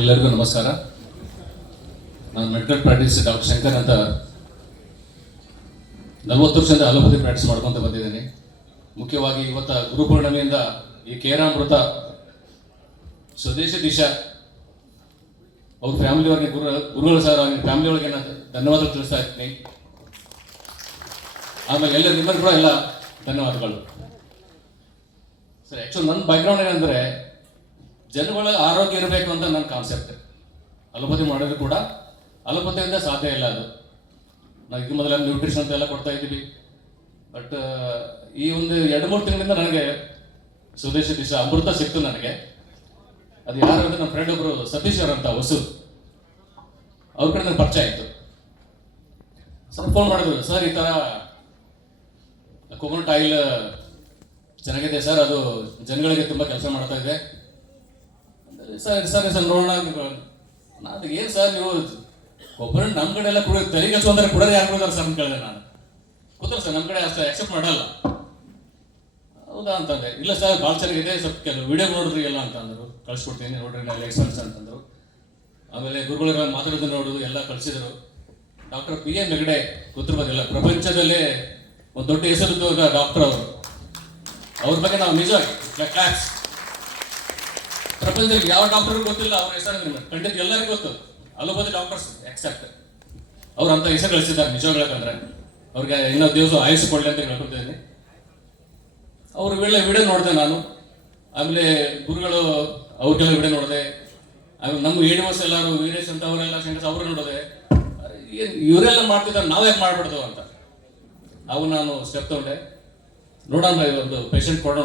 ಎಲ್ಲರಿಗೂ ನಮಸ್ಕಾರ. ನಾನು ಮೆಡಿಕಲ್ ಪ್ರಾಕ್ಟೀಸ್ ಡಾಕ್ಟರ್ ಶಂಕರ್ ಅಂತ 40 ವರ್ಷದಿಂದ ಅಲೋಪತಿ ಪ್ರಾಕ್ಟೀಸ್ ಮಾಡ್ಕೊತ ಬಂದಿದ್ದೀನಿ. ಮುಖ್ಯವಾಗಿ ಇವತ್ತು ಗುರುಪೂರ್ಣಿಮೆಯಿಂದ ಈ ಕೇರಾಮೃತ ಸ್ವದೇಶಿ ದಿಶಾ ಅವ್ರ ಫ್ಯಾಮಿಲಿ ಅವ್ರಿಗೆ ಗುರುಗಳು ಸರ್ ಅವ್ರಿಗೆ ಫ್ಯಾಮಿಲಿ ಒಳಗೆ ನಾನು ಧನ್ಯವಾದ ತಿಳಿಸ್ತಾ ಇರ್ತೀನಿ. ಆಮೇಲೆ ಎಲ್ಲ ನಿಮ್ಮನ್ನು ಕೂಡ ಎಲ್ಲ ಧನ್ಯವಾದಗಳು ಸರ್. ಆ್ಯಕ್ಚುಲಿ ನನ್ನ ಬ್ಯಾಕ್ಗ್ರೌಂಡ್ ಏನಂದರೆ ಜನಗಳ ಆರೋಗ್ಯ ಇರಬೇಕು ಅಂತ ನನ್ನ ಕಾನ್ಸೆಪ್ಟ್. ಅಲೋಪತಿ ಮಾಡಿದ್ರು ಕೂಡ ಅಲೋಪತಿಯಿಂದ ಸಾಧ್ಯ ಇಲ್ಲ ಅದು. ನಾವು ಇದಕ್ಕೆ ಮೊದಲ ನ್ಯೂಟ್ರಿಷನ್ ಅಂತ ಎಲ್ಲ ಕೊಡ್ತಾ ಇದ್ದೀವಿ. ಬಟ್ ಈ ಒಂದು 2-3 ತಿಂಗಳಿಂದ ನನಗೆ ಸ್ವದೇಶಿ ದಿಶಾ ಅಮೃತ ಸಿಕ್ತು ನನಗೆ. ಅದು ಯಾರು ಅಂದರೆ ನಮ್ಮ ಫ್ರೆಂಡ್ ಒಬ್ಬರು ಸತೀಶ್ ಅವರು ಅಂತ ಹೊಸೂರು, ಅವ್ರ ಕಡೆ ನನಗೆ ಪರಿಚಯ ಆಯಿತು. ಸರ್ ಫೋನ್ ಮಾಡಿದ್ರು, ಸರ್ ಈ ಥರ ಕೋಕೋನಟ್ ಆಯಿಲ್ ಚೆನ್ನಾಗಿದೆ ಸರ್, ಅದು ಜನಗಳಿಗೆ ತುಂಬ ಕೆಲಸ ಮಾಡ್ತಾ ಇದೆ. ಸರ್ ಸರ್ ಸರ್ ನೋಡೋಣ. ನಾನು ಏನು ಸರ್ ನೀವು ಕೊಬ್ಬರಿ ನಮ್ಮ ಕಡೆ ಎಲ್ಲ ತೆರಿಗೆ ಅಂದ್ರೆ ಕುಡೋದು ಯಾರು ಕೊಡ್ತಾರೆ ಸರ್ ಅಂತ ಕೇಳಿದೆ ನಾನು. ಗೊತ್ತಲ್ಲ ಸರ್ ನಮ್ಮ ಕಡೆ ಅಷ್ಟು ಆಕ್ಸೆಪ್ಟ್ ಮಾಡಲ್ಲ. ಹೌದಾ ಅಂತಂದೆ. ಇಲ್ಲ ಸರ್ ಭಾಳ ಚೆನ್ನಾಗಿದೆ, ಸ್ವಲ್ಪ ಕೆಲವು ವಿಡಿಯೋ ನೋಡಿದ್ರಿ ಎಲ್ಲ ಅಂತಂದರು. ಕಳಿಸ್ಕೊಡ್ತೀನಿ ನೋಡ್ರಿ ನಾನು ಎಕ್ಸ್ಪೀರಿಯನ್ಸ್ ಅಂತಂದರು. ಆಮೇಲೆ ಗುರುಗಳ ಮಾತಾಡೋದು ನೋಡೋದು ಎಲ್ಲ ಕಳಿಸಿದರು. ಡಾಕ್ಟರ್ PM ಹೆಗ್ಡೆ ಗೊತ್ತಿರ್ಬೋದಿಲ್ಲ, ಪ್ರಪಂಚದಲ್ಲೇ ಒಂದು ದೊಡ್ಡ ಹೆಸರು ಡಾಕ್ಟರ್ ಅವರು. ಅವ್ರ ಬಗ್ಗೆ ನಾವು ನಿಜವಾಗಿ ಕ್ಲಾಸ್ ಪ್ರಪಂಚದಲ್ಲಿ ಯಾವ ಡಾಕ್ಟರ್ಗೂ ಗೊತ್ತಿಲ್ಲ ಅವ್ರ ಹೆಸರು ಖಂಡಿತ ಎಲ್ಲರಿಗೂ ಗೊತ್ತು. ಅಲೋಪತಿ ಡಾಕ್ಟರ್ಸ್ ಎಕ್ಸೆಪ್ಟ್ ಅವ್ರು ಅಂತ ಹೆಸರು ಗಳಿಸಿದ್ದಾರೆ ನಿಜವಾಗಿ ಹೇಳ್ಕೊಂಡ್ರೆ. ಅವ್ರಿಗೆ ಇನ್ನೊಂದು ದಿವಸ ಆಯುಷ್ ಕೊಡಲಿ ಅಂತ ಹೇಳ್ಕೊತಿದ್ದೀನಿ. ಅವ್ರ ವಿಡಿಯೋ ನೋಡಿದೆ ನಾನು. ಆಮೇಲೆ ಗುರುಗಳು ಅವ್ರಿಗೆಲ್ಲ ವಿಡಿಯೋ ನೋಡಿದೆ. ಆಮೇಲೆ ನಮ್ಮ ADOs ಎಲ್ಲರೂ ವೀರೇಶ್ ಅಂತ ಅವರೆಲ್ಲ ಶಂಕರ್ ಅವರು ನೋಡಿದೆ. ಇವರೆಲ್ಲ ಮಾಡ್ತಿದ್ದಾರೆ, ನಾವು ಯಾಕೆ ಮಾಡ್ಬಿಡ್ದು ಅಂತ. ಅವು ನಾನು ಸ್ಟೆಪ್ ತಗೊಂಡೆ. ನೋಡೋಣ, ಒಂದು ಪೇಷಂಟ್ ಕೊಡೋಣ